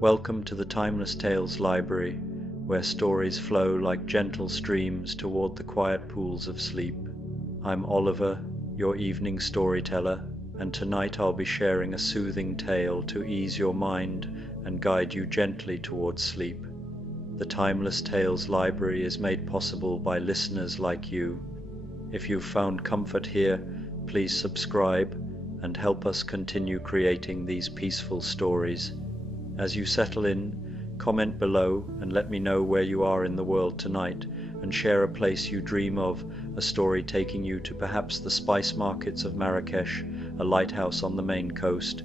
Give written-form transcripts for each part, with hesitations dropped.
Welcome to the Timeless Tales Library, where stories flow like gentle streams toward the quiet pools of sleep. I'm Oliver, your evening storyteller, and tonight I'll be sharing a soothing tale to ease your mind and guide you gently towards sleep. The Timeless Tales Library is made possible by listeners like you. If you've found comfort here, please subscribe and help us continue creating these peaceful stories. As you settle in, comment below and let me know where you are in the world tonight, and share a place you dream of, a story taking you to perhaps the spice markets of Marrakesh, a lighthouse on the Maine coast,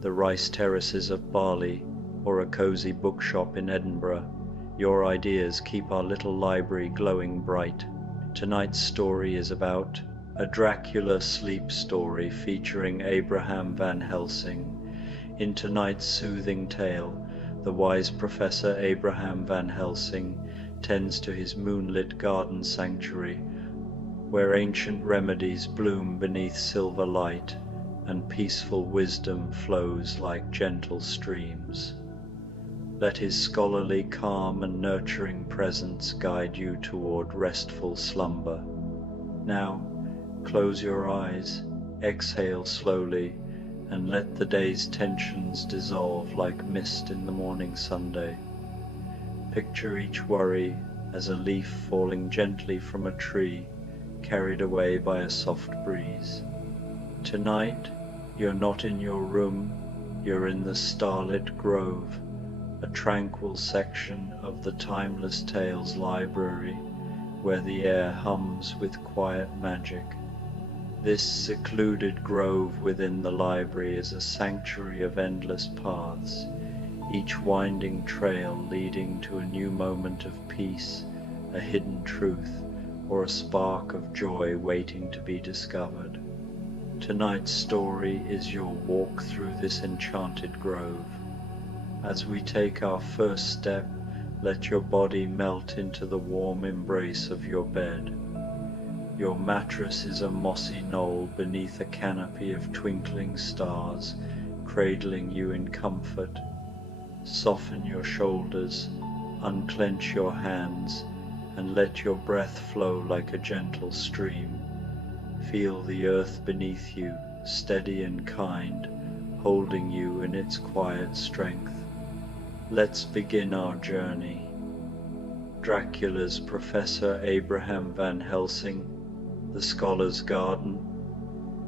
the rice terraces of Bali, or a cozy bookshop in Edinburgh. Your ideas keep our little library glowing bright. Tonight's story is about a Dracula Sleep Story featuring Abraham Van Helsing. In tonight's soothing tale, the wise Professor Abraham Van Helsing tends to his moonlit garden sanctuary, where ancient remedies bloom beneath silver light, and peaceful wisdom flows like gentle streams. Let his scholarly calm and nurturing presence guide you toward restful slumber. Now, close your eyes, exhale slowly, and let the day's tensions dissolve like mist in the morning Sunday. Picture each worry as a leaf falling gently from a tree, carried away by a soft breeze. Tonight, you're not in your room, you're in the starlit grove, a tranquil section of the Timeless Tales Library, where the air hums with quiet magic. This secluded grove within the library is a sanctuary of endless paths, each winding trail leading to a new moment of peace, a hidden truth, or a spark of joy waiting to be discovered. Tonight's story is your walk through this enchanted grove. As we take our first step, let your body melt into the warm embrace of your bed. Your mattress is a mossy knoll beneath a canopy of twinkling stars, cradling you in comfort. Soften your shoulders, unclench your hands, and let your breath flow like a gentle stream. Feel the earth beneath you, steady and kind, holding you in its quiet strength. Let's begin our journey. Dracula's Professor Abraham Van Helsing, the Scholar's Garden.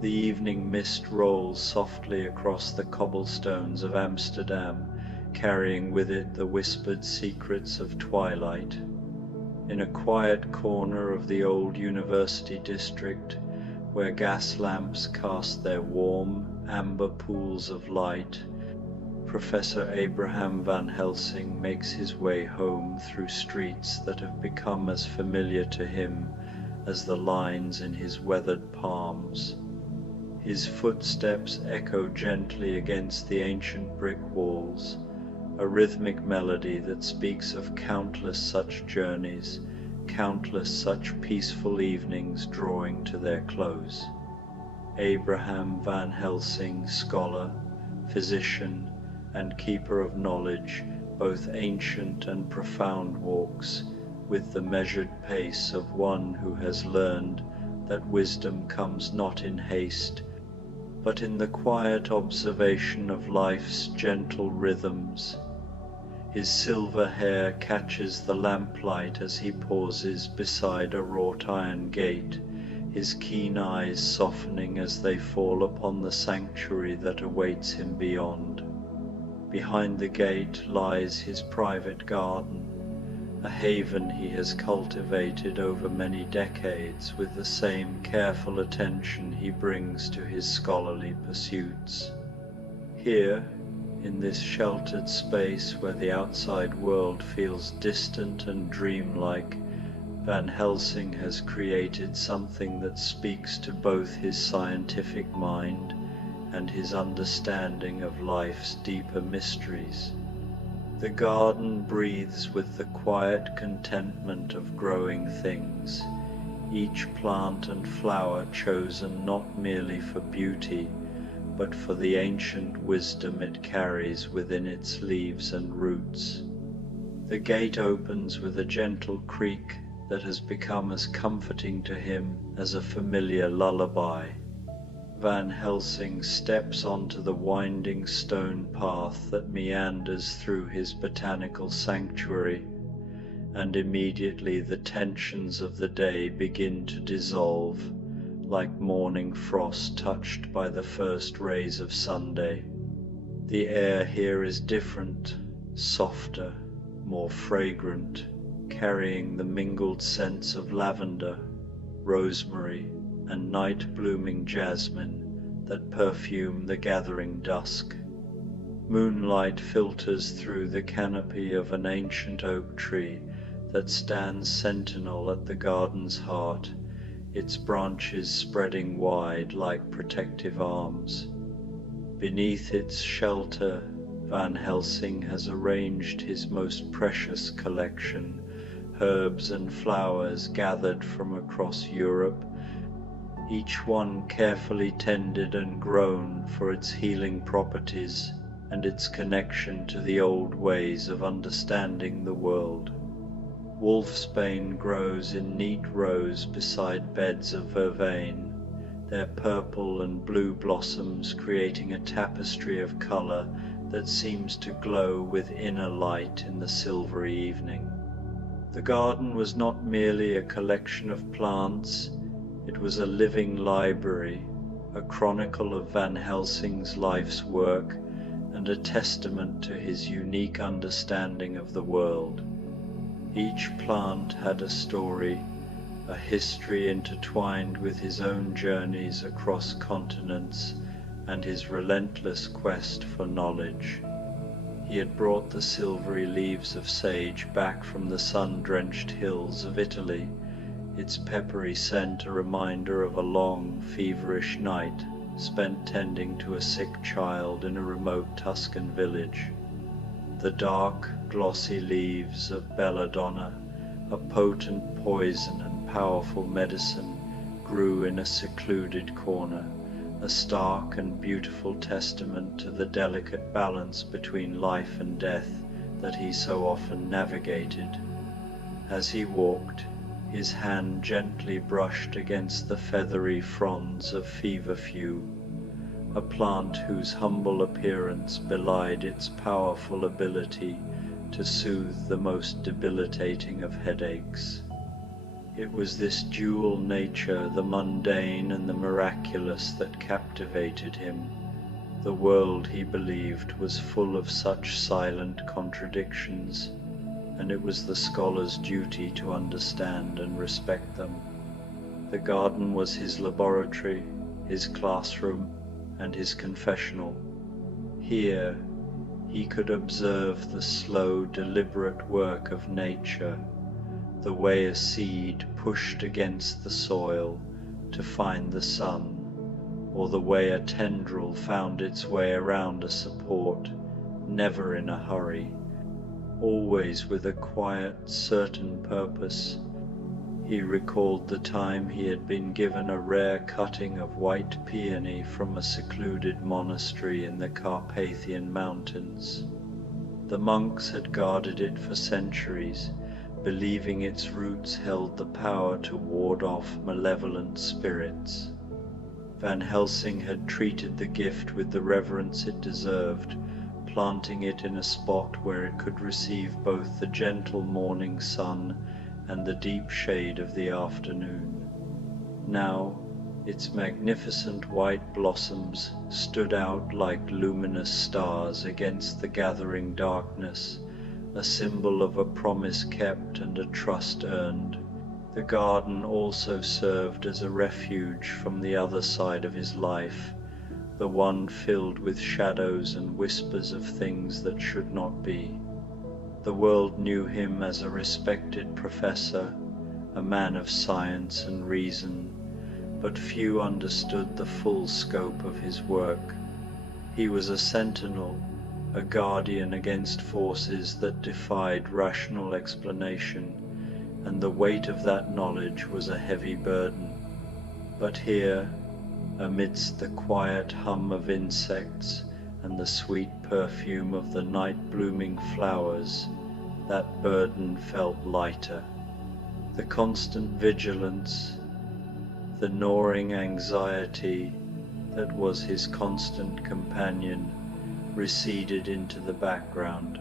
The evening mist rolls softly across the cobblestones of Amsterdam, carrying with it the whispered secrets of twilight. In a quiet corner of the old university district, where gas lamps cast their warm, amber pools of light, Professor Abraham Van Helsing makes his way home through streets that have become as familiar to him as the lines in his weathered palms. His footsteps echo gently against the ancient brick walls, a rhythmic melody that speaks of countless such journeys, countless such peaceful evenings drawing to their close. Abraham Van Helsing, scholar, physician, and keeper of knowledge, both ancient and profound, walks with the measured pace of one who has learned that wisdom comes not in haste, but in the quiet observation of life's gentle rhythms. His silver hair catches the lamplight as he pauses beside a wrought iron gate, his keen eyes softening as they fall upon the sanctuary that awaits him beyond. Behind the gate lies his private garden, a haven he has cultivated over many decades with the same careful attention he brings to his scholarly pursuits. Here, in this sheltered space where the outside world feels distant and dreamlike, Van Helsing has created something that speaks to both his scientific mind and his understanding of life's deeper mysteries. The garden breathes with the quiet contentment of growing things, each plant and flower chosen not merely for beauty, but for the ancient wisdom it carries within its leaves and roots. The gate opens with a gentle creak that has become as comforting to him as a familiar lullaby. Van Helsing steps onto the winding stone path that meanders through his botanical sanctuary, and immediately the tensions of the day begin to dissolve, like morning frost touched by the first rays of Sunday. The air here is different, softer, more fragrant, carrying the mingled scents of lavender, rosemary, and night-blooming jasmine that perfume the gathering dusk. Moonlight filters through the canopy of an ancient oak tree that stands sentinel at the garden's heart, its branches spreading wide like protective arms. Beneath its shelter, Van Helsing has arranged his most precious collection, herbs and flowers gathered from across Europe, each one carefully tended and grown for its healing properties and its connection to the old ways of understanding the world. Wolfsbane grows in neat rows beside beds of vervain, their purple and blue blossoms creating a tapestry of color that seems to glow with inner light in the silvery evening. The garden was not merely a collection of plants, it was a living library, a chronicle of Van Helsing's life's work, and a testament to his unique understanding of the world. Each plant had a story, a history intertwined with his own journeys across continents and his relentless quest for knowledge. He had brought the silvery leaves of sage back from the sun-drenched hills of Italy, its peppery scent a reminder of a long, feverish night spent tending to a sick child in a remote Tuscan village. The dark, glossy leaves of belladonna, a potent poison and powerful medicine, grew in a secluded corner, a stark and beautiful testament to the delicate balance between life and death that he so often navigated. As he walked, his hand gently brushed against the feathery fronds of feverfew, a plant whose humble appearance belied its powerful ability to soothe the most debilitating of headaches. It was this dual nature, the mundane and the miraculous, that captivated him. The world, he believed, was full of such silent contradictions, and it was the scholar's duty to understand and respect them. The garden was his laboratory, his classroom, and his confessional. Here, he could observe the slow, deliberate work of nature, the way a seed pushed against the soil to find the sun, or the way a tendril found its way around a support, never in a hurry, always with a quiet, certain purpose. He recalled the time he had been given a rare cutting of white peony from a secluded monastery in the Carpathian Mountains. The monks had guarded it for centuries, believing its roots held the power to ward off malevolent spirits. Van Helsing had treated the gift with the reverence it deserved, planting it in a spot where it could receive both the gentle morning sun and the deep shade of the afternoon. Now, its magnificent white blossoms stood out like luminous stars against the gathering darkness, a symbol of a promise kept and a trust earned. The garden also served as a refuge from the other side of his life, the one filled with shadows and whispers of things that should not be. The world knew him as a respected professor, a man of science and reason, but few understood the full scope of his work. He was a sentinel, a guardian against forces that defied rational explanation, and the weight of that knowledge was a heavy burden. But here, Amidst the quiet hum of insects and the sweet perfume of the night-blooming flowers, that burden felt lighter. The constant vigilance, the gnawing anxiety that was his constant companion, receded into the background.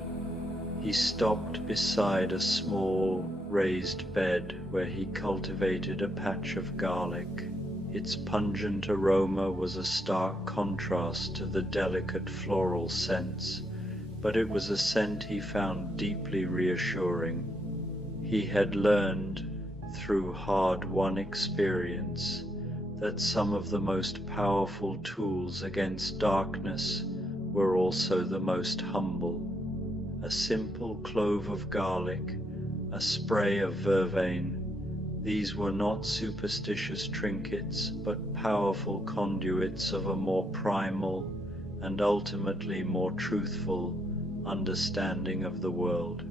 He stopped beside a small, raised bed where he cultivated a patch of garlic. Its pungent aroma was a stark contrast to the delicate floral scents, but it was a scent he found deeply reassuring. He had learned, through hard-won experience, that some of the most powerful tools against darkness were also the most humble. A simple clove of garlic, a spray of vervain, these were not superstitious trinkets, but powerful conduits of a more primal and ultimately more truthful understanding of the world.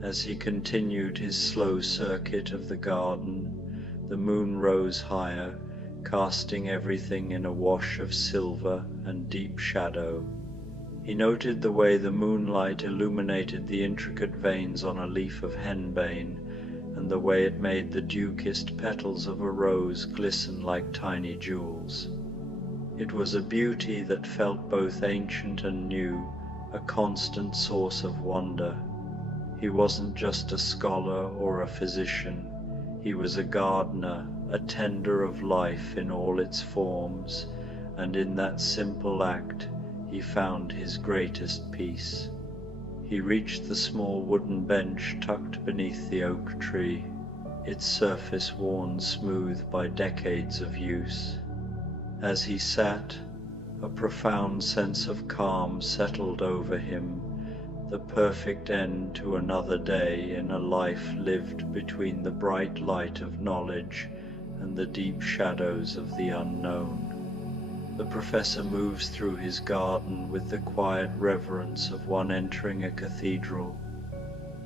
As he continued his slow circuit of the garden, the moon rose higher, casting everything in a wash of silver and deep shadow. He noted the way the moonlight illuminated the intricate veins on a leaf of henbane, and the way it made the dew-kissed petals of a rose glisten like tiny jewels. It was a beauty that felt both ancient and new, a constant source of wonder. He wasn't just a scholar or a physician. He was a gardener, a tender of life in all its forms, and in that simple act he found his greatest peace. He reached the small wooden bench tucked beneath the oak tree, its surface worn smooth by decades of use. As he sat, a profound sense of calm settled over him, the perfect end to another day in a life lived between the bright light of knowledge and the deep shadows of the unknown. The professor moves through his garden with the quiet reverence of one entering a cathedral.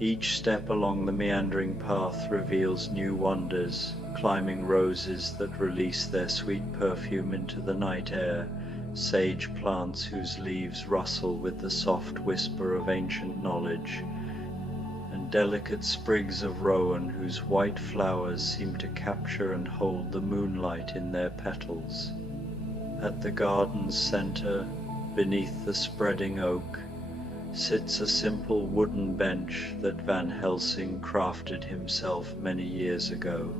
Each step along the meandering path reveals new wonders, climbing roses that release their sweet perfume into the night air, sage plants whose leaves rustle with the soft whisper of ancient knowledge, and delicate sprigs of rowan whose white flowers seem to capture and hold the moonlight in their petals. At the garden's center, beneath the spreading oak, sits a simple wooden bench that Van Helsing crafted himself many years ago.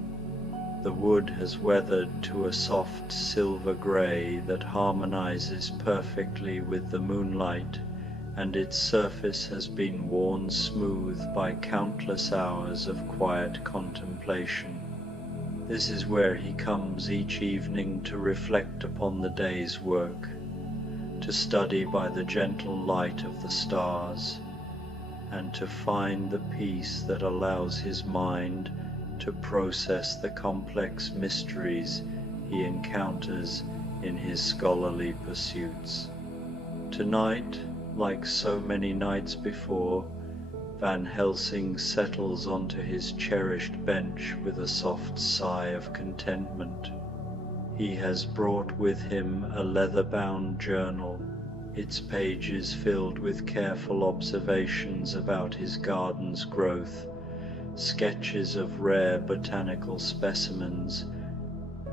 The wood has weathered to a soft silver gray that harmonizes perfectly with the moonlight, and its surface has been worn smooth by countless hours of quiet contemplation. This is where he comes each evening to reflect upon the day's work, to study by the gentle light of the stars, and to find the peace that allows his mind to process the complex mysteries he encounters in his scholarly pursuits. Tonight, like so many nights before, Van Helsing settles onto his cherished bench with a soft sigh of contentment. He has brought with him a leather-bound journal, its pages filled with careful observations about his garden's growth, sketches of rare botanical specimens,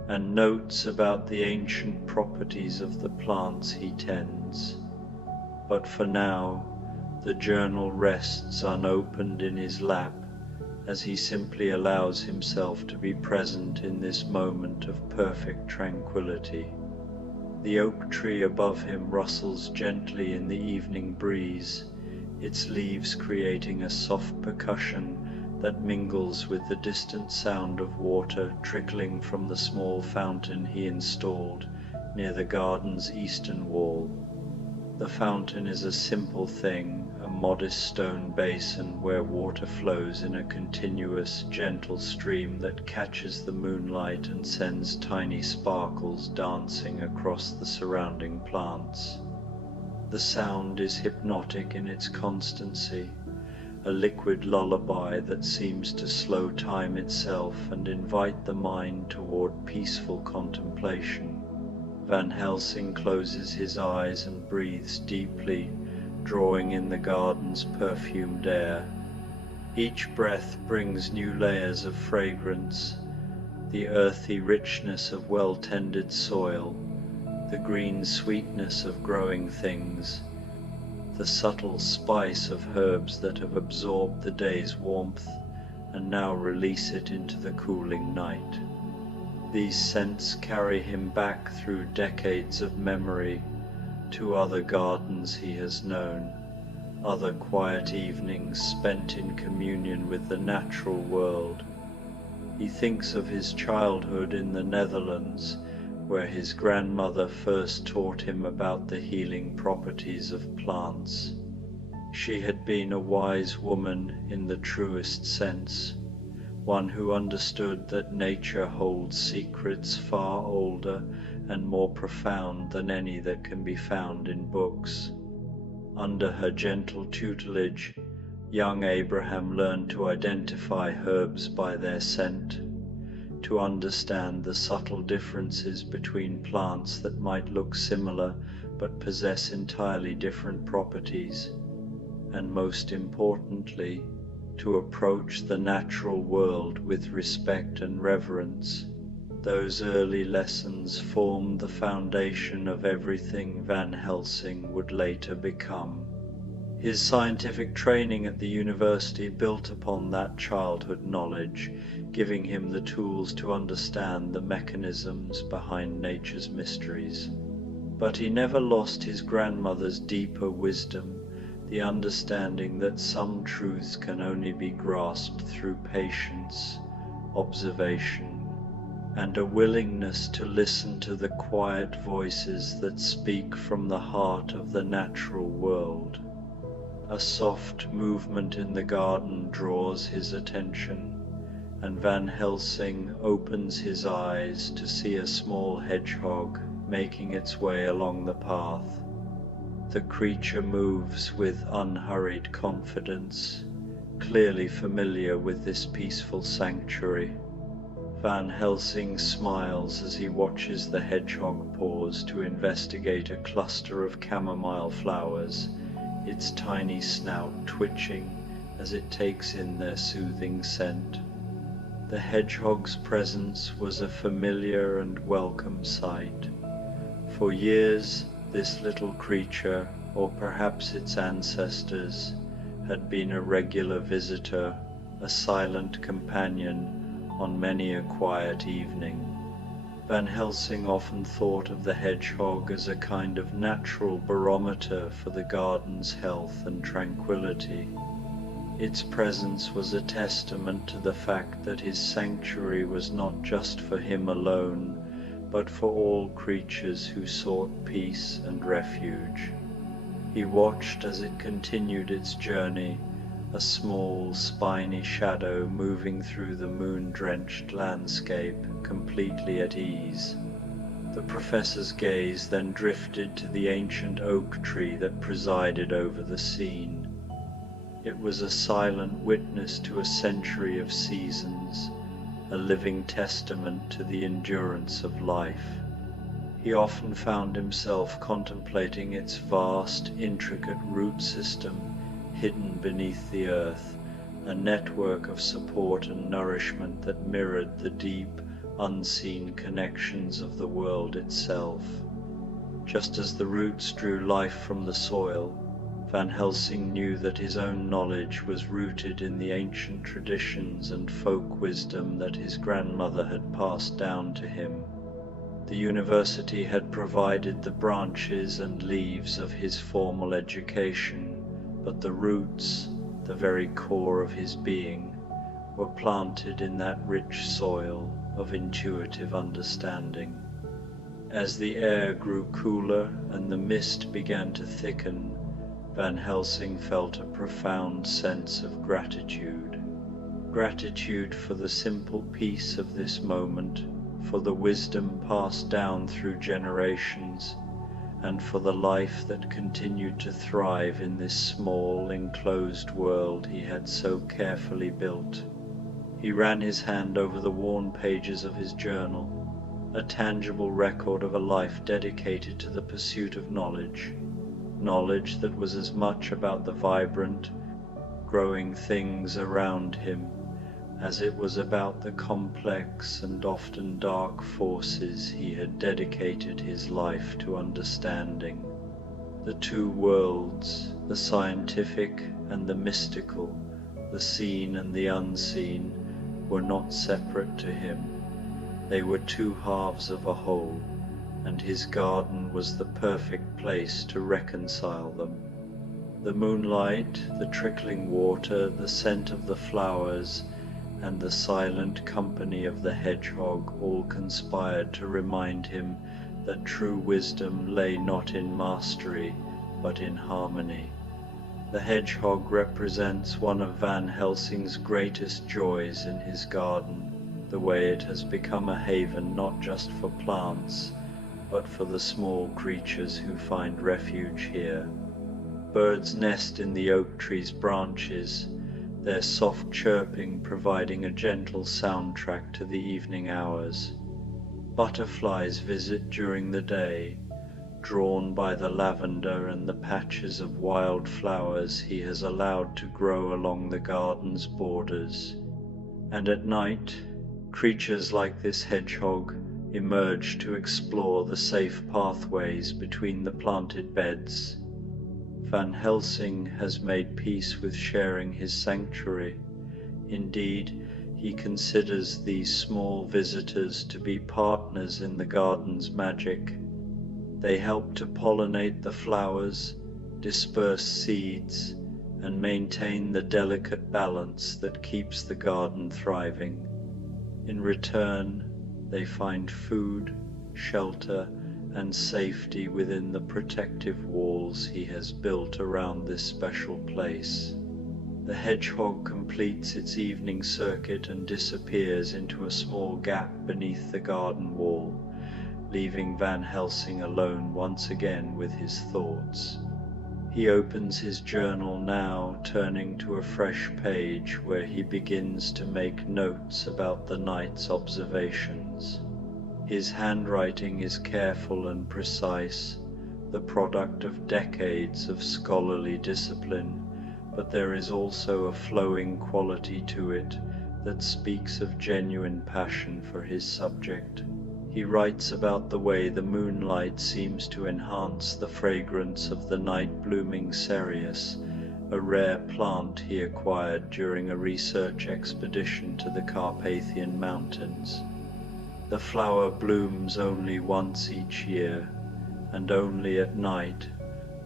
and notes about the ancient properties of the plants he tends. But for now, the journal rests unopened in his lap as he simply allows himself to be present in this moment of perfect tranquility. The oak tree above him rustles gently in the evening breeze, its leaves creating a soft percussion that mingles with the distant sound of water trickling from the small fountain he installed near the garden's eastern wall. The fountain is a simple thing, a modest stone basin where water flows in a continuous, gentle stream that catches the moonlight and sends tiny sparkles dancing across the surrounding plants. The sound is hypnotic in its constancy, a liquid lullaby that seems to slow time itself and invite the mind toward peaceful contemplation. Van Helsing closes his eyes and breathes deeply, drawing in the garden's perfumed air. Each breath brings new layers of fragrance, the earthy richness of well-tended soil, the green sweetness of growing things, the subtle spice of herbs that have absorbed the day's warmth and now release it into the cooling night. These scents carry him back through decades of memory to other gardens he has known, other quiet evenings spent in communion with the natural world. He thinks of his childhood in the Netherlands, where his grandmother first taught him about the healing properties of plants. She had been a wise woman in the truest sense, one who understood that nature holds secrets far older and more profound than any that can be found in books. Under her gentle tutelage, young Abraham learned to identify herbs by their scent, to understand the subtle differences between plants that might look similar but possess entirely different properties, and most importantly, to approach the natural world with respect and reverence. Those early lessons formed the foundation of everything Van Helsing would later become. His scientific training at the university built upon that childhood knowledge, giving him the tools to understand the mechanisms behind nature's mysteries. But he never lost his grandmother's deeper wisdom, the understanding that some truths can only be grasped through patience, observation, and a willingness to listen to the quiet voices that speak from the heart of the natural world. A soft movement in the garden draws his attention, and Van Helsing opens his eyes to see a small hedgehog making its way along the path. The creature moves with unhurried confidence, clearly familiar with this peaceful sanctuary. Van Helsing smiles as he watches the hedgehog pause to investigate a cluster of chamomile flowers, its tiny snout twitching as it takes in their soothing scent. The hedgehog's presence was a familiar and welcome sight. For years, this little creature, or perhaps its ancestors, had been a regular visitor, a silent companion on many a quiet evening. Van Helsing often thought of the hedgehog as a kind of natural barometer for the garden's health and tranquility. Its presence was a testament to the fact that his sanctuary was not just for him alone, but for all creatures who sought peace and refuge. He watched as it continued its journey, a small, spiny shadow moving through the moon-drenched landscape, completely at ease. The professor's gaze then drifted to the ancient oak tree that presided over the scene. It was a silent witness to a century of seasons, a living testament to the endurance of life. He often found himself contemplating its vast, intricate root system hidden beneath the earth, a network of support and nourishment that mirrored the deep, unseen connections of the world itself. Just as the roots drew life from the soil, Van Helsing knew that his own knowledge was rooted in the ancient traditions and folk wisdom that his grandmother had passed down to him. The university had provided the branches and leaves of his formal education, but the roots, the very core of his being, were planted in that rich soil of intuitive understanding. As the air grew cooler and the mist began to thicken, Van Helsing felt a profound sense of gratitude. Gratitude for the simple peace of this moment, for the wisdom passed down through generations, and for the life that continued to thrive in this small, enclosed world he had so carefully built. He ran his hand over the worn pages of his journal, a tangible record of a life dedicated to the pursuit of knowledge, knowledge that was as much about the vibrant, growing things around him as it was about the complex and often dark forces he had dedicated his life to understanding. The two worlds, the scientific and the mystical, the seen and the unseen, were not separate to him. They were two halves of a whole, and his garden was the perfect place to reconcile them. The moonlight, the trickling water, the scent of the flowers, and the silent company of the hedgehog all conspired to remind him that true wisdom lay not in mastery, but in harmony. The hedgehog represents one of Van Helsing's greatest joys in his garden, the way it has become a haven not just for plants, but for the small creatures who find refuge here. Birds nest in the oak tree's branches, their soft chirping providing a gentle soundtrack to the evening hours. Butterflies visit during the day, drawn by the lavender and the patches of wild flowers he has allowed to grow along the garden's borders. And at night, creatures like this hedgehog emerge to explore the safe pathways between the planted beds. Van Helsing has made peace with sharing his sanctuary. Indeed, he considers these small visitors to be partners in the garden's magic. They help to pollinate the flowers, disperse seeds, and maintain the delicate balance that keeps the garden thriving. In return, they find food, shelter, and safety within the protective walls he has built around this special place. The hedgehog completes its evening circuit and disappears into a small gap beneath the garden wall, leaving Van Helsing alone once again with his thoughts. He opens his journal now, turning to a fresh page where he begins to make notes about the night's observations. His handwriting is careful and precise, the product of decades of scholarly discipline, but there is also a flowing quality to it that speaks of genuine passion for his subject. He writes about the way the moonlight seems to enhance the fragrance of the night-blooming cereus, a rare plant he acquired during a research expedition to the Carpathian Mountains. The flower blooms only once each year, and only at night,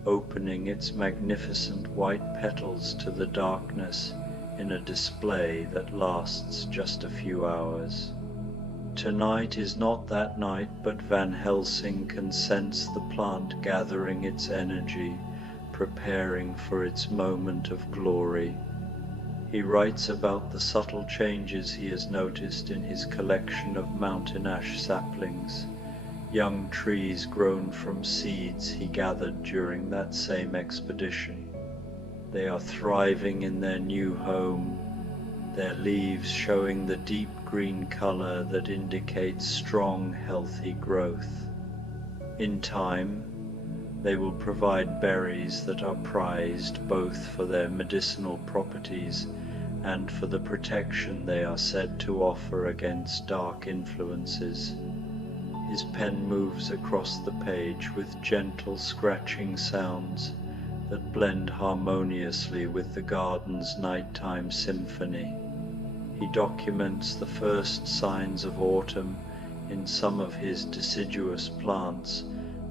opening its magnificent white petals to the darkness in a display that lasts just a few hours. Tonight is not that night, but Van Helsing can sense the plant gathering its energy, preparing for its moment of glory. He writes about the subtle changes he has noticed in his collection of mountain ash saplings, young trees grown from seeds he gathered during that same expedition. They are thriving in their new home, their leaves showing the deep green color that indicates strong, healthy growth. In time, they will provide berries that are prized both for their medicinal properties and for the protection they are said to offer against dark influences. His pen moves across the page with gentle scratching sounds that blend harmoniously with the garden's nighttime symphony. He documents the first signs of autumn in some of his deciduous plants,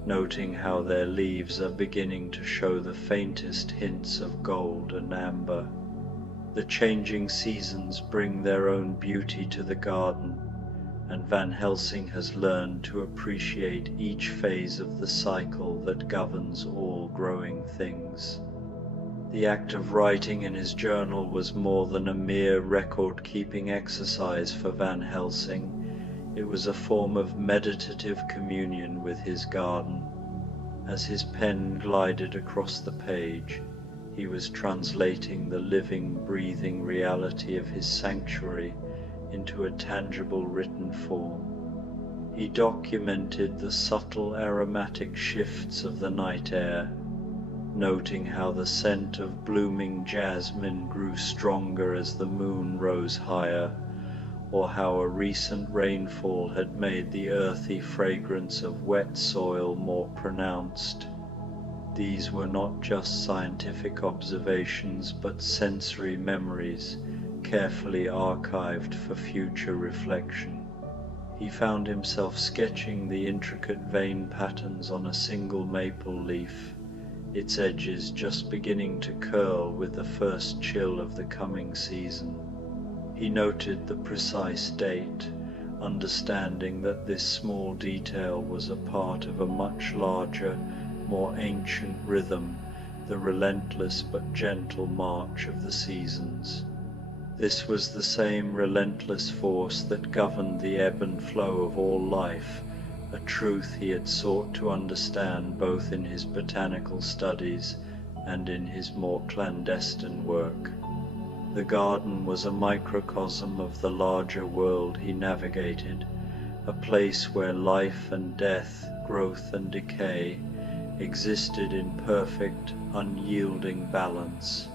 noting how their leaves are beginning to show the faintest hints of gold and amber. The changing seasons bring their own beauty to the garden, and Van Helsing has learned to appreciate each phase of the cycle that governs all growing things. The act of writing in his journal was more than a mere record-keeping exercise for Van Helsing. It was a form of meditative communion with his garden. As his pen glided across the page, he was translating the living, breathing reality of his sanctuary into a tangible written form. He documented the subtle aromatic shifts of the night air, noting how the scent of blooming jasmine grew stronger as the moon rose higher, or how a recent rainfall had made the earthy fragrance of wet soil more pronounced. These were not just scientific observations, but sensory memories, carefully archived for future reflection. He found himself sketching the intricate vein patterns on a single maple leaf, its edges just beginning to curl with the first chill of the coming season. He noted the precise date, understanding that this small detail was a part of a much larger, more ancient rhythm, the relentless but gentle march of the seasons. This was the same relentless force that governed the ebb and flow of all life, a truth he had sought to understand both in his botanical studies and in his more clandestine work. The garden was a microcosm of the larger world he navigated, a place where life and death, growth and decay existed in perfect, unyielding balance.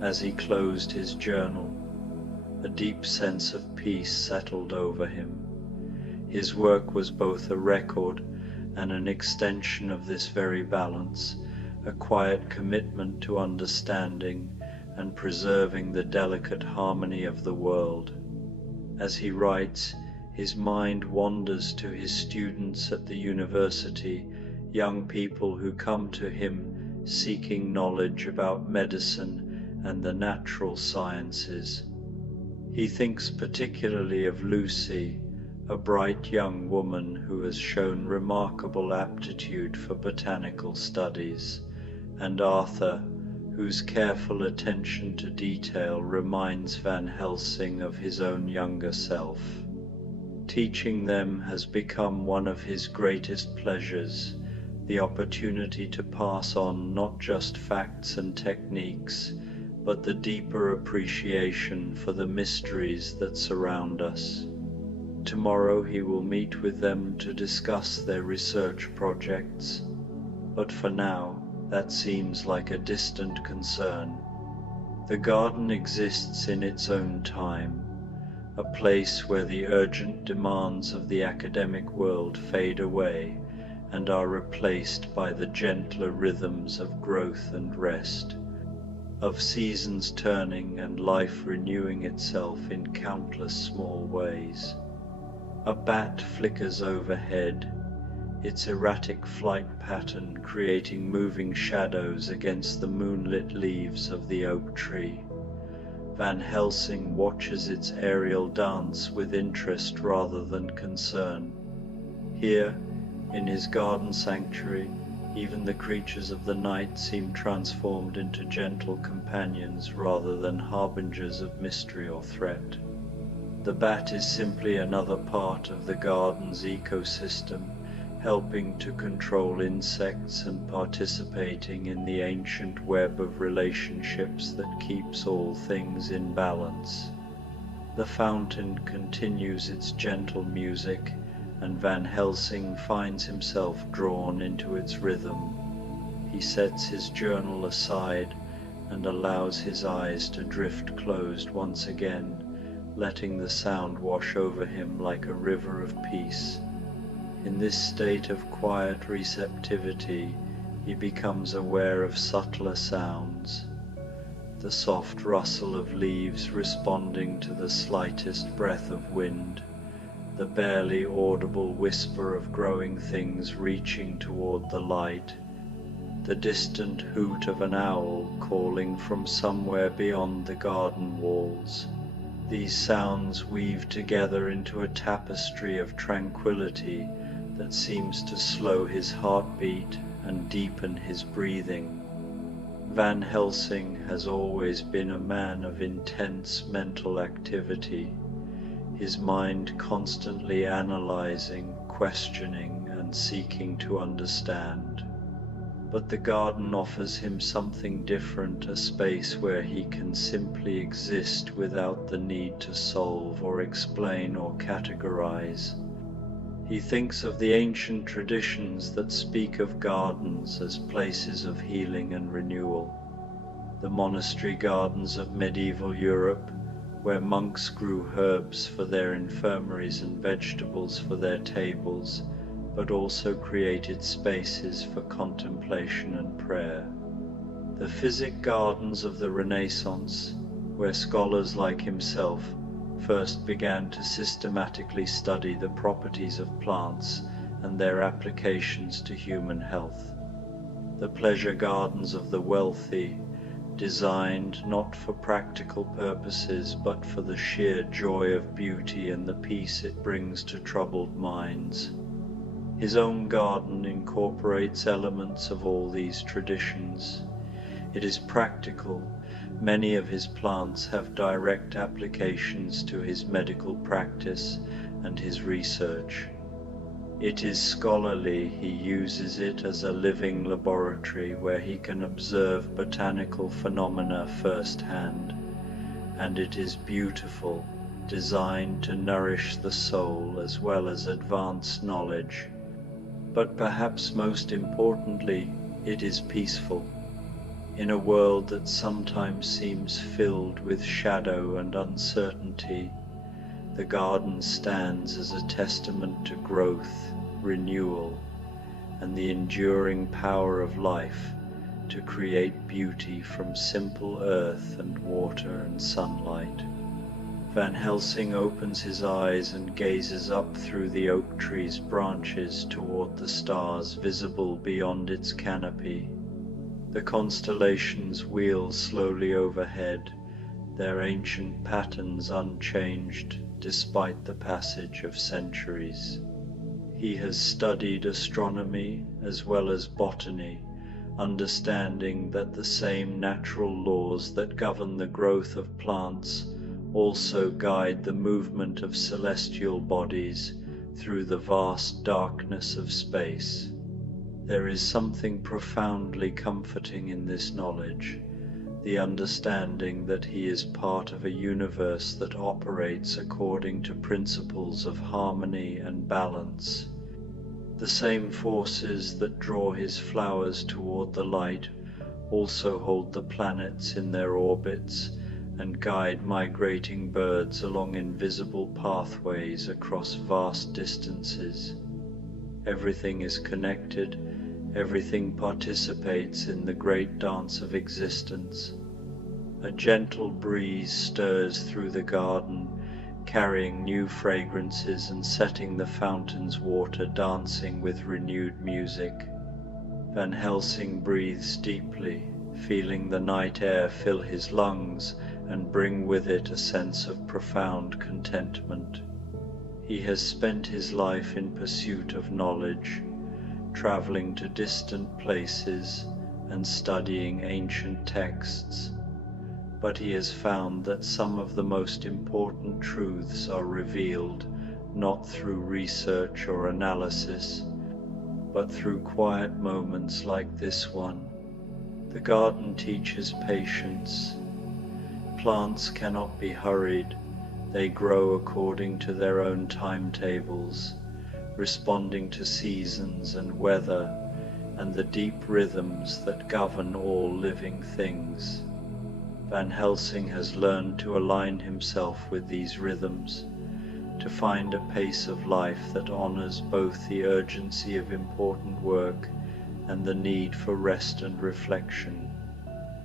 As he closed his journal, a deep sense of peace settled over him. His work was both a record and an extension of this very balance, a quiet commitment to understanding and preserving the delicate harmony of the world. As he writes, his mind wanders to his students at the university, young people who come to him seeking knowledge about medicine and the natural sciences. He thinks particularly of Lucy, a bright young woman who has shown remarkable aptitude for botanical studies, and Arthur, whose careful attention to detail reminds Van Helsing of his own younger self. Teaching them has become one of his greatest pleasures, the opportunity to pass on not just facts and techniques, but the deeper appreciation for the mysteries that surround us. Tomorrow he will meet with them to discuss their research projects, but for now, that seems like a distant concern. The garden exists in its own time, a place where the urgent demands of the academic world fade away and are replaced by the gentler rhythms of growth and rest, of seasons turning and life renewing itself in countless small ways. A bat flickers overhead, its erratic flight pattern creating moving shadows against the moonlit leaves of the oak tree. Van Helsing watches its aerial dance with interest rather than concern. Here, in his garden sanctuary, even the creatures of the night seem transformed into gentle companions rather than harbingers of mystery or threat. The bat is simply another part of the garden's ecosystem, helping to control insects and participating in the ancient web of relationships that keeps all things in balance. The fountain continues its gentle music, and Van Helsing finds himself drawn into its rhythm. He sets his journal aside and allows his eyes to drift closed once again, letting the sound wash over him like a river of peace. In this state of quiet receptivity, he becomes aware of subtler sounds, the soft rustle of leaves responding to the slightest breath of wind, the barely audible whisper of growing things reaching toward the light, the distant hoot of an owl calling from somewhere beyond the garden walls. These sounds weave together into a tapestry of tranquility that seems to slow his heartbeat and deepen his breathing. Van Helsing has always been a man of intense mental activity, his mind constantly analyzing, questioning, and seeking to understand. But the garden offers him something different, a space where he can simply exist without the need to solve or explain or categorize. He thinks of the ancient traditions that speak of gardens as places of healing and renewal. The monastery gardens of medieval Europe, where monks grew herbs for their infirmaries and vegetables for their tables, but also created spaces for contemplation and prayer. The physic gardens of the Renaissance, where scholars like himself first began to systematically study the properties of plants and their applications to human health. The pleasure gardens of the wealthy, designed not for practical purposes but for the sheer joy of beauty and the peace it brings to troubled minds. His own garden incorporates elements of all these traditions. It is practical. Many of his plants have direct applications to his medical practice and his research. It is scholarly. He uses it as a living laboratory where he can observe botanical phenomena firsthand, and it is beautiful, designed to nourish the soul as well as advance knowledge. But perhaps most importantly, it is peaceful. In a world that sometimes seems filled with shadow and uncertainty, the garden stands as a testament to growth, renewal, and the enduring power of life to create beauty from simple earth and water and sunlight. Van Helsing opens his eyes and gazes up through the oak tree's branches toward the stars visible beyond its canopy. The constellations wheel slowly overhead, their ancient patterns unchanged despite the passage of centuries. He has studied astronomy as well as botany, understanding that the same natural laws that govern the growth of plants also guide the movement of celestial bodies through the vast darkness of space. There is something profoundly comforting in this knowledge, the understanding that he is part of a universe that operates according to principles of harmony and balance. The same forces that draw his flowers toward the light also hold the planets in their orbits and guide migrating birds along invisible pathways across vast distances. Everything is connected. Everything participates in the great dance of existence. A gentle breeze stirs through the garden, carrying new fragrances and setting the fountain's water dancing with renewed music. Van Helsing breathes deeply, feeling the night air fill his lungs and bring with it a sense of profound contentment. He has spent his life in pursuit of knowledge, traveling to distant places and studying ancient texts, but he has found that some of the most important truths are revealed not through research or analysis, but through quiet moments like this one. The garden teaches patience. Plants cannot be hurried. They grow according to their own timetables, responding to seasons and weather and the deep rhythms that govern all living things. Van Helsing has learned to align himself with these rhythms, to find a pace of life that honors both the urgency of important work and the need for rest and reflection.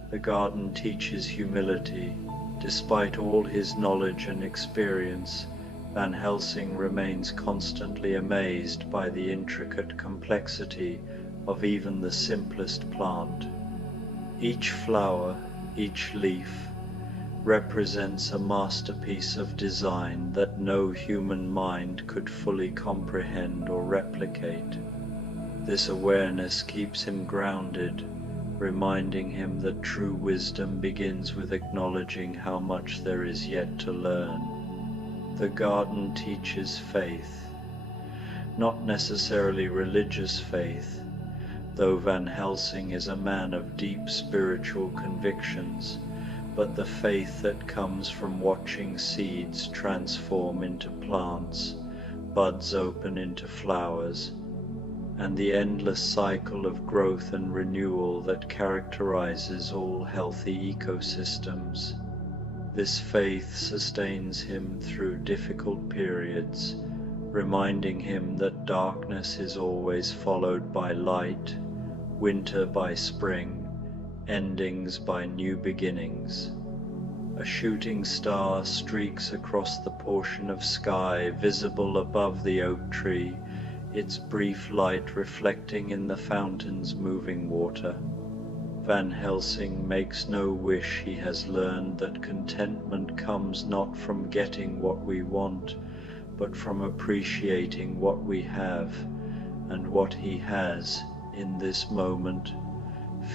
The garden teaches humility. Despite all his knowledge and experience, Van Helsing remains constantly amazed by the intricate complexity of even the simplest plant. Each flower, each leaf, represents a masterpiece of design that no human mind could fully comprehend or replicate. This awareness keeps him grounded, reminding him that true wisdom begins with acknowledging how much there is yet to learn. The garden teaches faith, not necessarily religious faith, though Van Helsing is a man of deep spiritual convictions, but the faith that comes from watching seeds transform into plants, buds open into flowers, and the endless cycle of growth and renewal that characterizes all healthy ecosystems. This faith sustains him through difficult periods, reminding him that darkness is always followed by light, winter by spring, endings by new beginnings. A shooting star streaks across the portion of sky visible above the oak tree, its brief light reflecting in the fountain's moving water. Van Helsing makes no wish. He has learned that contentment comes not from getting what we want, but from appreciating what we have, and what he has in this moment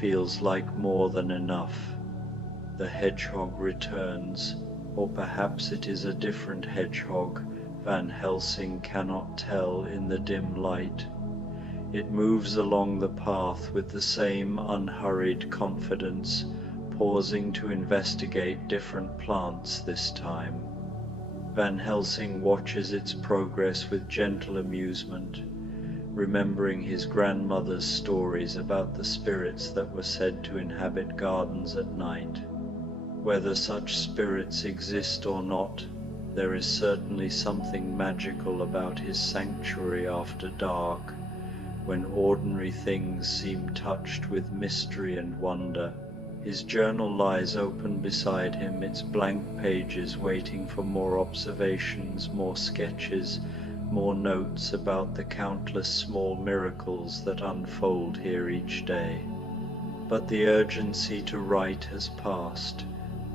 feels like more than enough. The hedgehog returns, or perhaps it is a different hedgehog. Van Helsing cannot tell in the dim light. It moves along the path with the same unhurried confidence, pausing to investigate different plants this time. Van Helsing watches its progress with gentle amusement, remembering his grandmother's stories about the spirits that were said to inhabit gardens at night. Whether such spirits exist or not, there is certainly something magical about his sanctuary after dark, when ordinary things seem touched with mystery and wonder. His journal lies open beside him, its blank pages waiting for more observations, more sketches, more notes about the countless small miracles that unfold here each day. But the urgency to write has passed,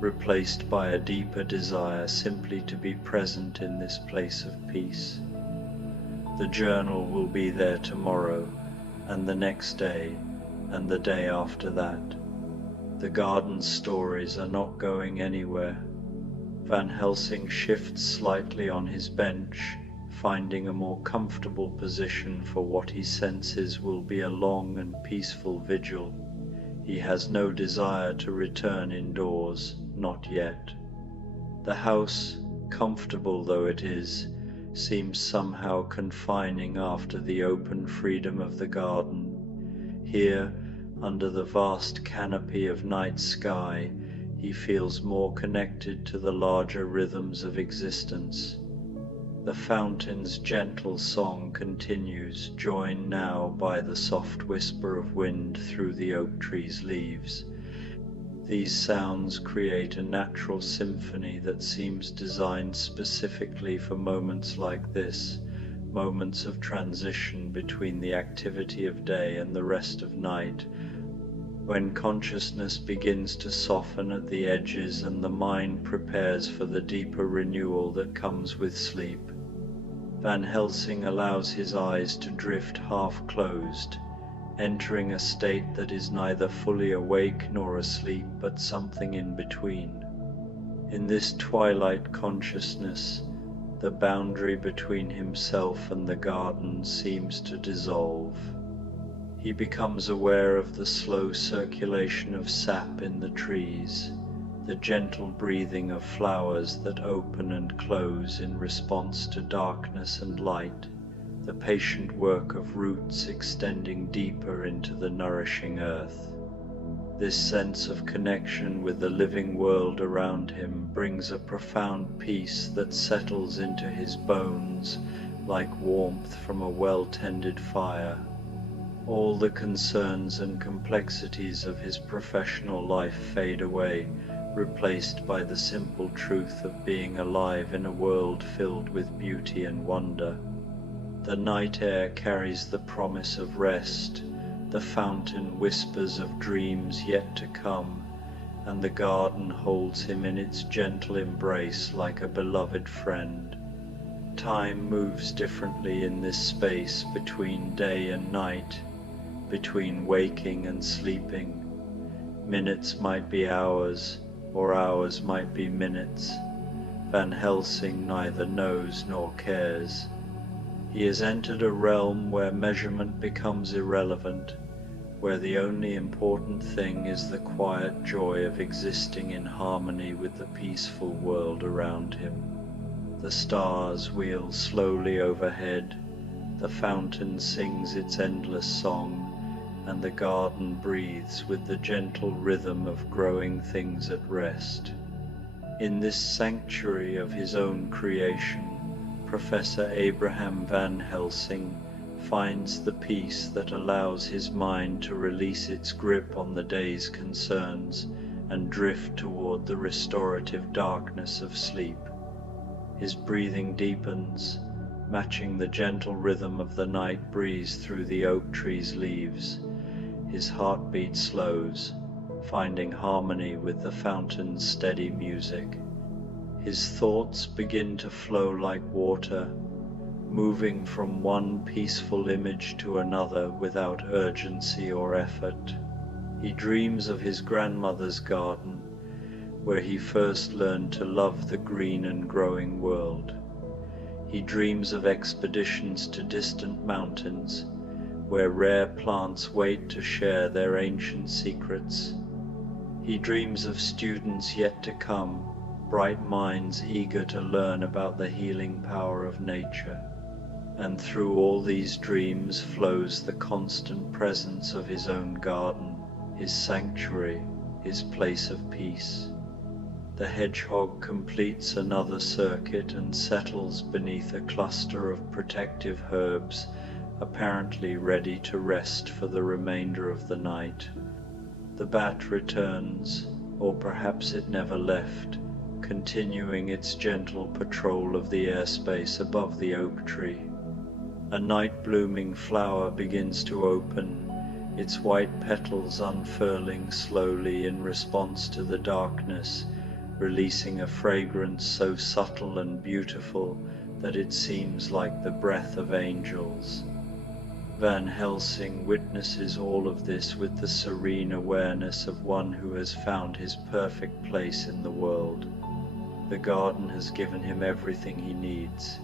replaced by a deeper desire simply to be present in this place of peace. The journal will be there tomorrow, and the next day, and the day after that. The garden stories are not going anywhere. Van Helsing shifts slightly on his bench, finding a more comfortable position for what he senses will be a long and peaceful vigil. He has no desire to return indoors, not yet. The house, comfortable though it is, seems somehow confining after the open freedom of the garden. Here, under the vast canopy of night sky, he feels more connected to the larger rhythms of existence. The fountain's gentle song continues, joined now by the soft whisper of wind through the oak tree's leaves. These sounds create a natural symphony that seems designed specifically for moments like this, moments of transition between the activity of day and the rest of night, when consciousness begins to soften at the edges and the mind prepares for the deeper renewal that comes with sleep. Van Helsing allows his eyes to drift half closed, entering a state that is neither fully awake nor asleep, but something in between. In this twilight consciousness, the boundary between himself and the garden seems to dissolve. He becomes aware of the slow circulation of sap in the trees, the gentle breathing of flowers that open and close in response to darkness and light, the patient work of roots extending deeper into the nourishing earth. This sense of connection with the living world around him brings a profound peace that settles into his bones like warmth from a well-tended fire. All the concerns and complexities of his professional life fade away, replaced by the simple truth of being alive in a world filled with beauty and wonder. The night air carries the promise of rest, the fountain whispers of dreams yet to come, and the garden holds him in its gentle embrace like a beloved friend. Time moves differently in this space between day and night, between waking and sleeping. Minutes might be hours, or hours might be minutes. Van Helsing neither knows nor cares. He has entered a realm where measurement becomes irrelevant, where the only important thing is the quiet joy of existing in harmony with the peaceful world around him. The stars wheel slowly overhead, the fountain sings its endless song, and the garden breathes with the gentle rhythm of growing things at rest. In this sanctuary of his own creation, Professor Abraham Van Helsing finds the peace that allows his mind to release its grip on the day's concerns and drift toward the restorative darkness of sleep. His breathing deepens, matching the gentle rhythm of the night breeze through the oak tree's leaves. His heartbeat slows, finding harmony with the fountain's steady music. His thoughts begin to flow like water, moving from one peaceful image to another without urgency or effort. He dreams of his grandmother's garden, where he first learned to love the green and growing world. He dreams of expeditions to distant mountains, where rare plants wait to share their ancient secrets. He dreams of students yet to come, bright minds eager to learn about the healing power of nature. And through all these dreams flows the constant presence of his own garden, his sanctuary, his place of peace. The hedgehog completes another circuit and settles beneath a cluster of protective herbs, apparently ready to rest for the remainder of the night. The bat returns, or perhaps it never left, continuing its gentle patrol of the airspace above the oak tree. A night-blooming flower begins to open, its white petals unfurling slowly in response to the darkness, releasing a fragrance so subtle and beautiful that it seems like the breath of angels. Van Helsing witnesses all of this with the serene awareness of one who has found his perfect place in the world. The garden has given him everything he needs: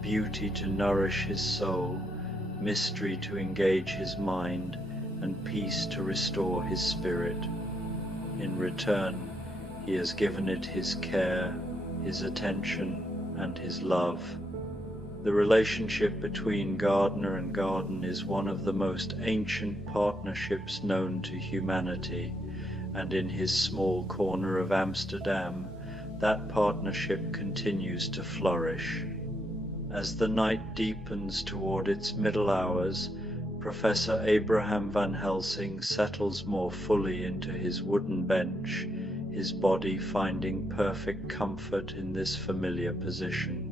beauty to nourish his soul, mystery to engage his mind, and peace to restore his spirit. In return, he has given it his care, his attention, and his love. The relationship between gardener and garden is one of the most ancient partnerships known to humanity, and in his small corner of Amsterdam, that partnership continues to flourish. As the night deepens toward its middle hours, Professor Abraham Van Helsing settles more fully into his wooden bench, his body finding perfect comfort in this familiar position.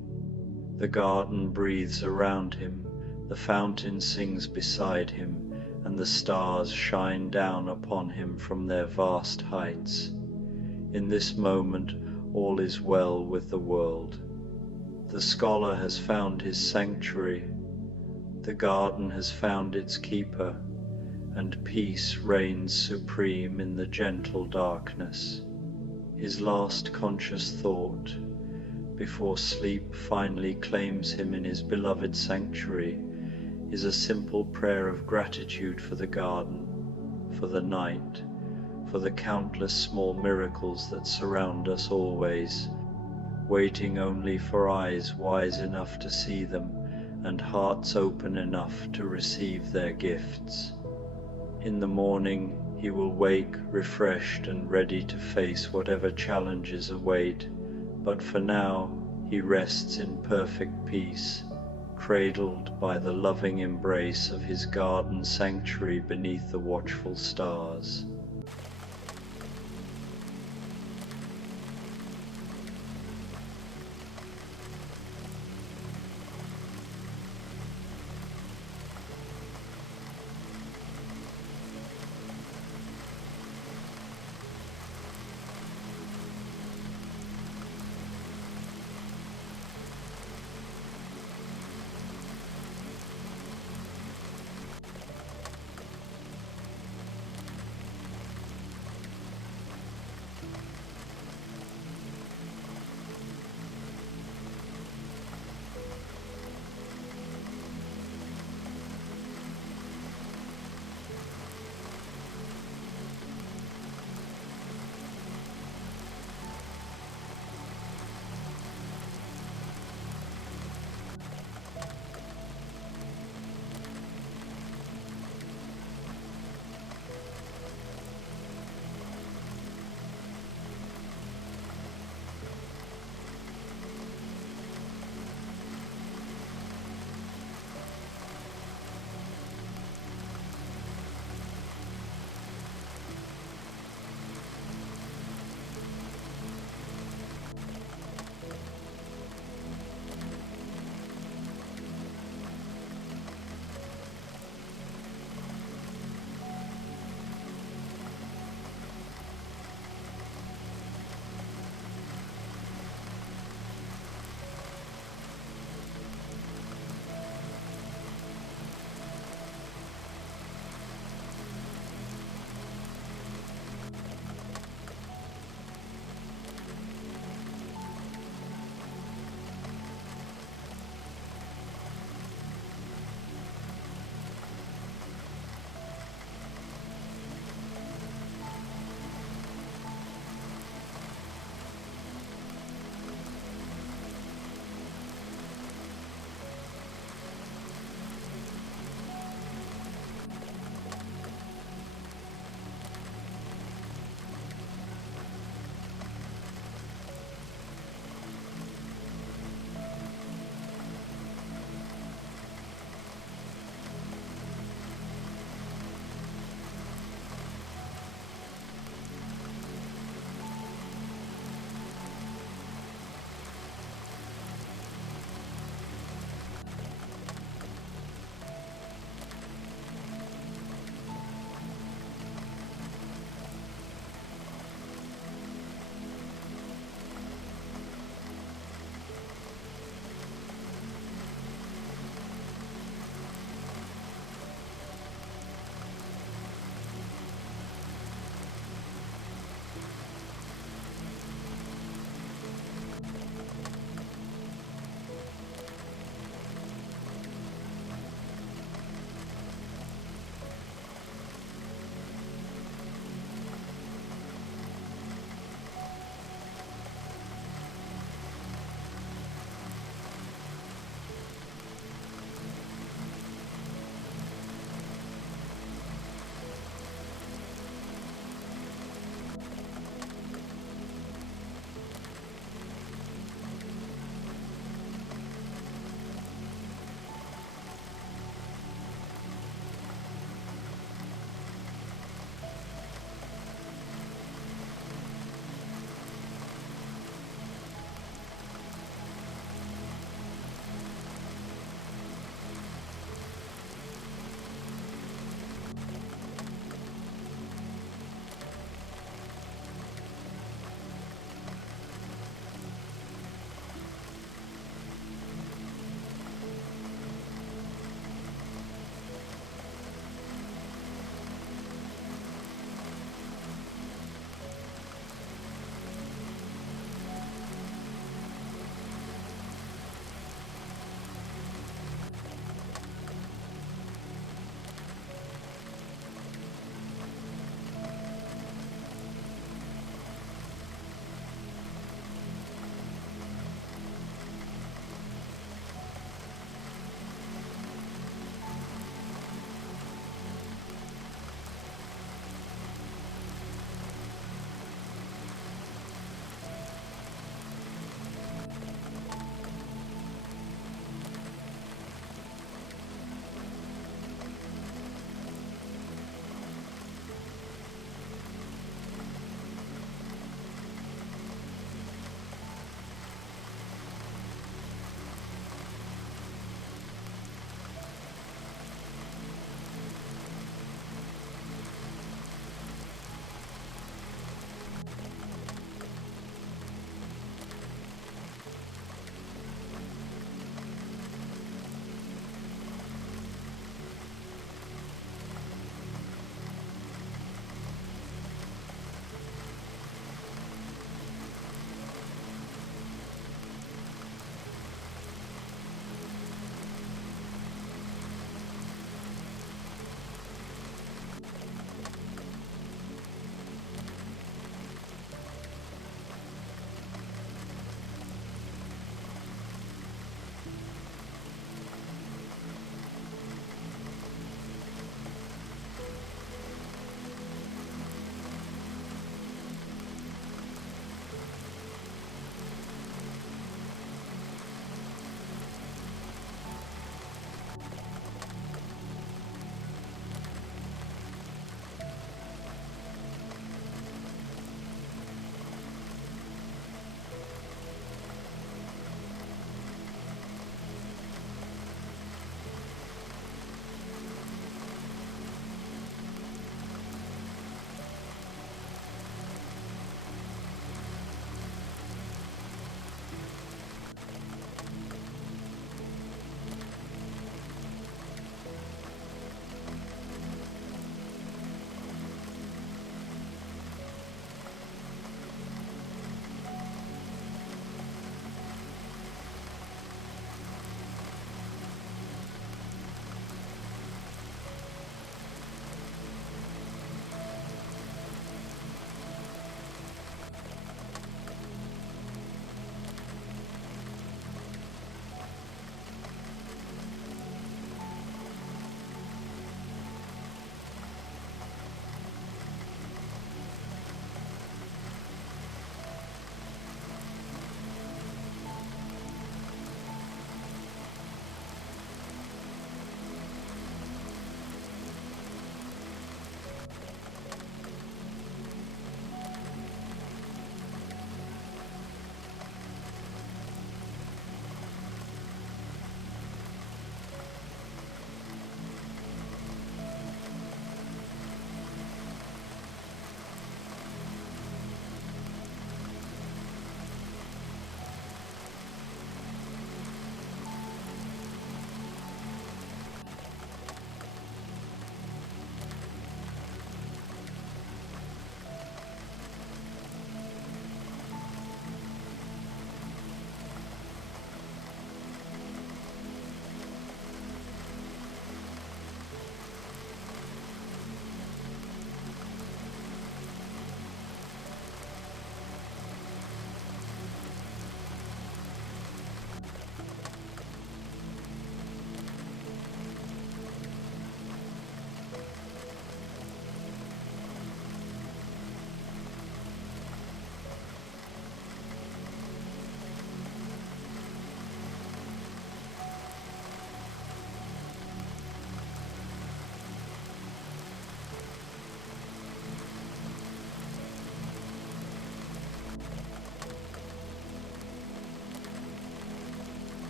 The garden breathes around him, the fountain sings beside him, and the stars shine down upon him from their vast heights. In this moment, all is well with the world. The scholar has found his sanctuary, the garden has found its keeper, and peace reigns supreme in the gentle darkness. His last conscious thought, before sleep finally claims him in his beloved sanctuary, is a simple prayer of gratitude for the garden, for the night, for the countless small miracles that surround us always, waiting only for eyes wise enough to see them and hearts open enough to receive their gifts. In the morning, he will wake refreshed and ready to face whatever challenges await, but for now he rests in perfect peace, cradled by the loving embrace of his garden sanctuary beneath the watchful stars.